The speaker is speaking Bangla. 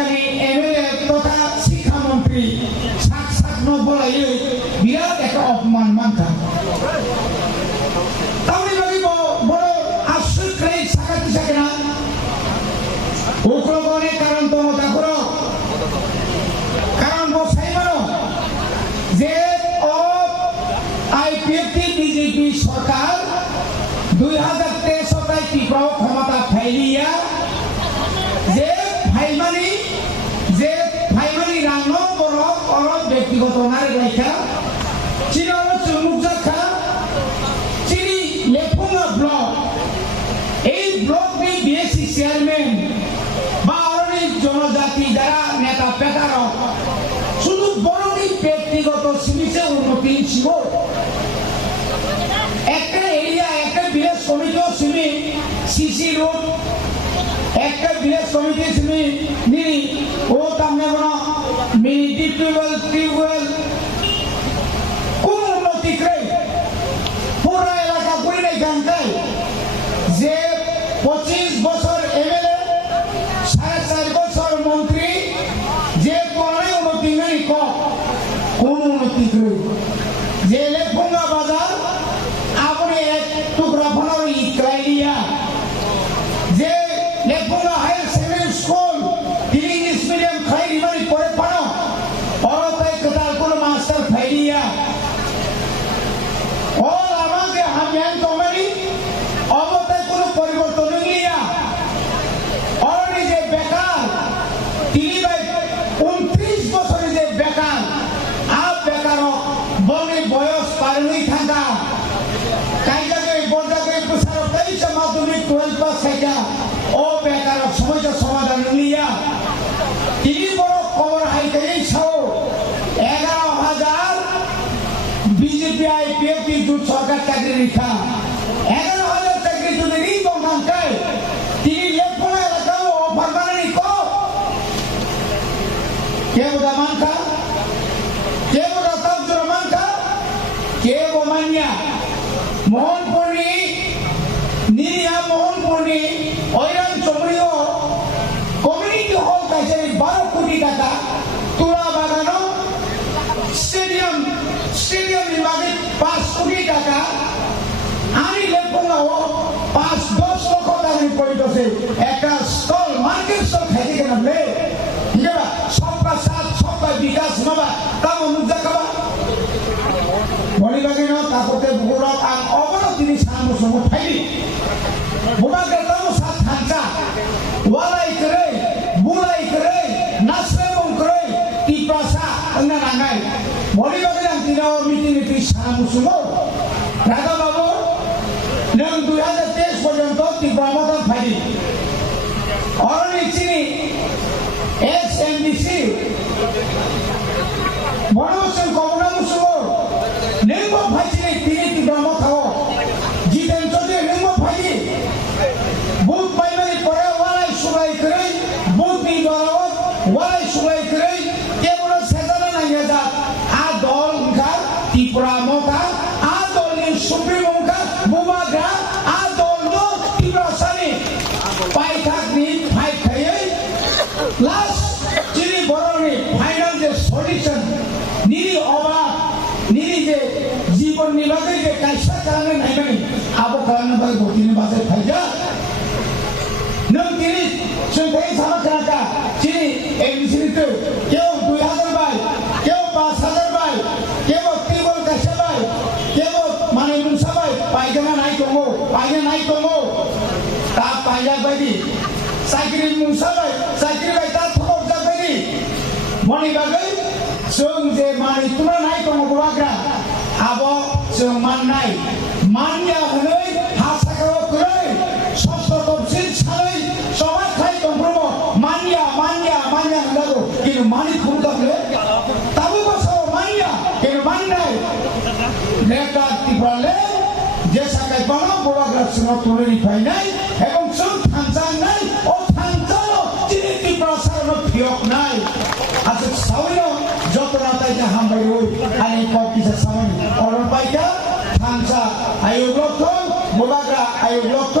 এলাকানি এমএলএ তথা শিক্ষামন্ত্রী সাক্ষাৎ বলাই বিরাট একটা অপমান মানতা তাহলে লাগিব বড় আশ্রয় সাক্ষাৎ থাকে না উগ্রগণের কারণ তো মতা করো কারণ বসাই মানো যে আইপিএফটি বিজেপি সরকার 2023 ত্রিপুরা ক্ষমতা ফাইলিয়া যে ফাইমানি রান্ন বরফ অরব ব্যক্তিগত নারী রেখা চিনি চুমুক জাখা চিনি লেফুঙ্গা ব্লক এই ব্লক নি বিএসসি চেয়ারম্যান বা অরণি জনজাতি যারা নেতা পেটার শুধু বড়নি ব্যক্তিগত সিমিসে উন্নতি ছিল একটা এরিয়া একটা ভিলেজ কমিটিও সিমি সিসি রোড একটা ভিলেজ কমিটি সিমি নিনি ও তামনে বনা মিনি টিউবওয়েল কোন উন্নতি করে পুরো এলাকা করে নাই জানতাই যে 25 বছর এমএলএ 4.5 বছর মন্ত্রী যে কোন উন্নতি নাই কোন উন্নতি করে যে লেফুঙ্গা বাজার আপনি এক টুকরা ফোনার ইকরাইলিয়া যে লেফুঙ্গা higher secondary school English medium খাই রিমারি পড়ে পড়ো অরতাই কতাল কোন মাস্টার ফাইলিয়া ও আমাকে হামিয়ান কমানি অবতায় কোনো পরিবর্তন নিলিয়া অরনি যে বেকার তিনি ভাই 29 বছরে যে বেকার আপ বেকার বনে বয়স পারুই থাকা কাইজাকে বড়জাকে প্রসার তেইশ মাধ্যমিক 12 পাস থাকা ও বেকার সমস্যা সমাধান নিলিয়া তিনি বড় খবর হাইতে ছাও 11,000 বিজেপি আইপিএফটি জোট সরকার চাকরি রেখা 11,000 চাকরি যদি নি বঙ্গাঙ্কায় তিনি লেফুঙ্গা এলাকাও অফার বানানি কো কে বুদা মানকা কে বুদা তাবজুরা মানকা কে বোমানিয়া মোহনপুরি নিরিয়া মোহনপুরি ওইরান চমড়িও কমিউনিটি হল কাছে 12 কোটি টাকা তুলা বাগানো স্টেডিয়াম নির্মাণে 5 কোটি টাকা আমি লেফুঙ্গা 5-10 লক্ষ টাকা পড়িতেছে একটা স্টল মার্কেট স্টল খাইতে কেন লে ইয়া সবকা সাথ সবকা বিকাশ নবা তাও মুজা খাবা বলিবাগে না তাপতে বুড়া আর অবরত তিনি সামনে সময় ফাইলি বুড়াকে তাও সাথ থাকা ওয়ালাই করে বুলাই করে নাসরে মন করে টিপাসা না নাঙ্গাই বলিবাগে না তিনি মিটি সামনে সময় রাজা বাবু নং 2023 পর্যন্ত ত্রিপুরা মত ফাইলি অরণি চিনি এক্সএমডিসি বনবসন কমনা মুসুর নেঙ্গ ফাইচিনি তিনি ত্রিপুরা মত থাও জিতেন চৌধুরী নেঙ্গ ফাইলি বুথ পাইমারি পরে ওয়ালাই সুলাই করে বুথ নি দরাও ওয়ালাই সুলাই করে কেবল সেজানা নাইয়া যা আ দল উনকা ত্রিপুরা মত আ দল নি সুপ্রিম উনকা বুমাগ্রা আ দল নো ত্রিপুরা সানি পাইথাক নি ফাইট খাইয়ে লাস্ট চিনি বরনি ফাইনাল যে সলিউশন নিরি অবা নিরি যে জীবন নিবাকে যে কাইসা কারণে নাই মানে আবো কারণে ভাই গতিনি বাজে ফাইজা নং তিনি সংখ্যাই সামা কাকা চিনি এই মিছিলিতে কেউ 2000 বাই কেউ 5000 বাই কেউ টিবল কাছে বাই কেউ মানে মুসা বাই পাইজানা নাই কমো তা পাইজা বাইদি চাকরি মুসা বাই চাকরি বাই তা থক যা বাইদি মনি বাগৈ जों जे मानि तुना नाय कमो गुवाग्रा आबो जों माननाय मानिया हनै हासाखाव करै सस्त तपसिल सानै सबाय खाय दंब्रमो मानिया हनागो किनु मानि खुमदाबले ताबो बसाव मानिया किनु माननाय लेका तिब्राले जे साकाय बानो गुवाग्रा सुनो तुलनि फायनाय एबं जों थांजानाय ओ थांजानो जिनि तिब्रा सारनो फियक नाय आजो सावनो जतना ताइका हामबाय रोय आनि कपिसा सामनि अरन बायका थांसा आयुग्लथ मोबाग्रा आयुग्लथ